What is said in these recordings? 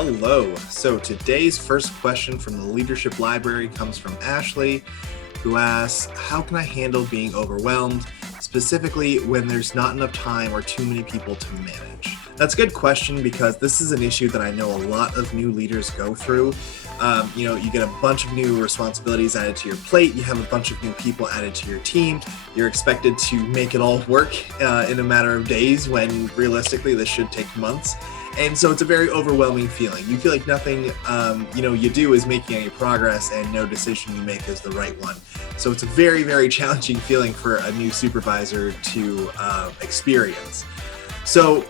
Hello. So today's first question from the Leadership Library comes from Ashley, who asks, how can I handle being overwhelmed, specifically when there's not enough time or too many people to manage? That's a good question because this is an issue that I know a lot of new leaders go through. You get a bunch of new responsibilities added to your plate. You have a bunch of new people added to your team. You're expected to make it all work in a matter of days when realistically this should take months. And so it's a very overwhelming feeling. You feel like nothing, you do is making any progress and no decision you make is the right one. So it's a very, very challenging feeling for a new supervisor to experience. So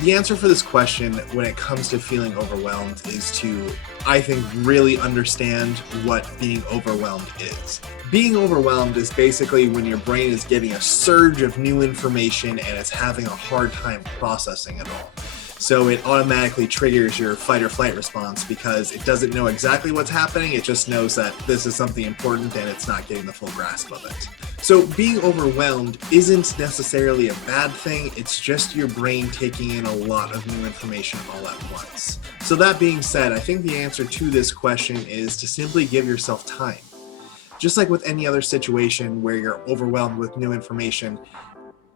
the answer for this question when it comes to feeling overwhelmed is to, I think, really understand what being overwhelmed is. Being overwhelmed is basically when your brain is getting a surge of new information and it's having a hard time processing it all. So it automatically triggers your fight or flight response because it doesn't know exactly what's happening. It just knows that this is something important and it's not getting the full grasp of it. So being overwhelmed isn't necessarily a bad thing. It's just your brain taking in a lot of new information all at once. So that being said, I think the answer to this question is to simply give yourself time. Just like with any other situation where you're overwhelmed with new information,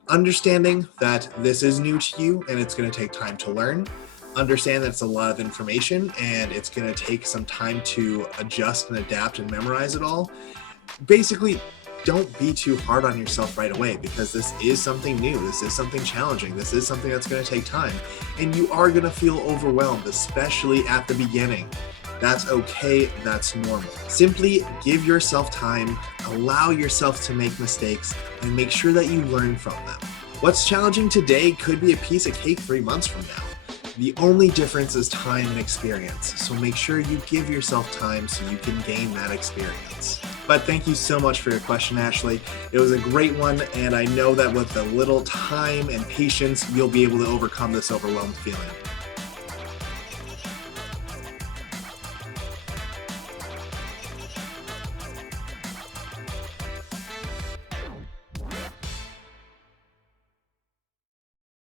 understanding that this is new to you and it's going to take time to learn. Understand that it's a lot of information and it's going to take some time to adjust and adapt and memorize it all. Basically, don't be too hard on yourself right away because this is something new. This is something challenging. This is something that's going to take time. And you are going to feel overwhelmed, especially at the beginning. That's okay. That's normal. Simply give yourself time, allow yourself to make mistakes, and make sure that you learn from them. What's challenging today could be a piece of cake 3 months from now. The only difference is time and experience. So make sure you give yourself time so you can gain that experience. But thank you so much for your question, Ashley. It was a great one, and I know that with a little time and patience, you'll be able to overcome this overwhelmed feeling.